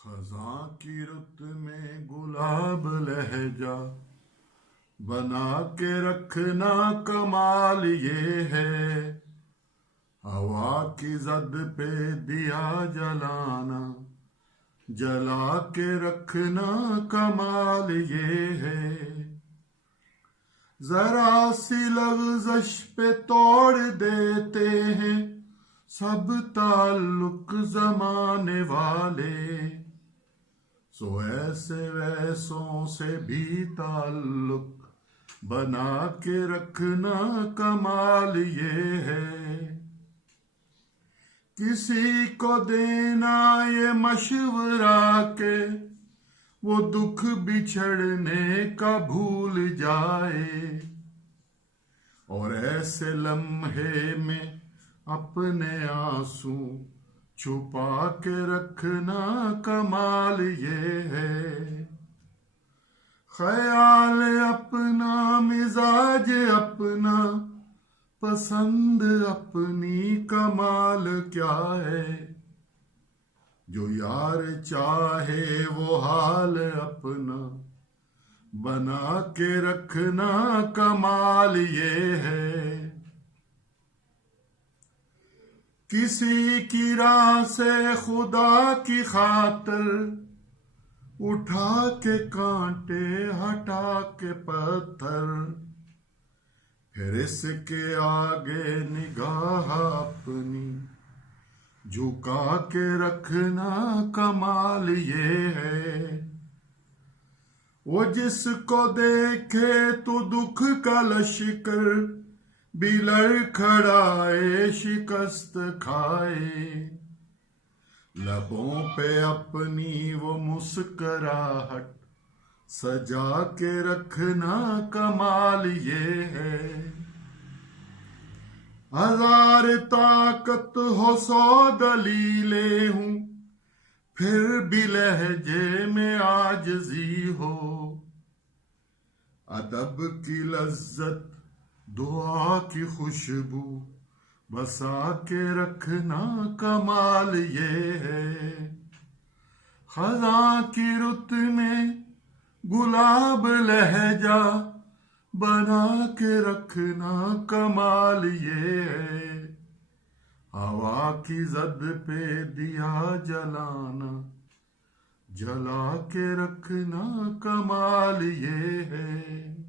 खज़ां की रुत में गुलाब लहजा बना के रखना कमाल ये है। हवा की जद पे दिया जलाना जला के रखना कमाल ये है। जरा सी लग़ज़श पे तोड़ देते हैं सब ताल्लुक ज़माने वाले। सो ऐसे वैसों से भी ताल्लुक बना के रखना कमाल ये है। किसी को देना ये मशवरा के वो दुख बिछड़ने का भूल जाए, और ऐसे लम्हे में अपने आंसू छुपा के रखना कमाल ये है। ख्याल अपना, मिजाज अपना, पसंद अपनी, कमाल क्या है। जो यार चाहे वो हाल अपना बना के रखना कमाल ये है। किसी की राह से खुदा की खातिर उठा के कांटे हटा के पत्थर, फिर इसके आगे निगाह अपनी झुका के रखना कमाल ये है। वो जिसको देखे तो दुख का लश्कर भी लड़खड़ाए शिकस्त खाए, लबों पे अपनी वो मुस्कुराहट सजा के रखना कमाल ये है। हजार ताकत हो सौ दलीलें हूं फिर भी लहजे में आजिज़ी हो। अदब की लज्जत दुआ की खुशबू बसा के रखना कमाल ये है। खज़ां की रुत में गुलाब लहजा बना के रखना कमाल ये है। हवा की जद पे दिया जलाना जला के रखना कमाल ये है।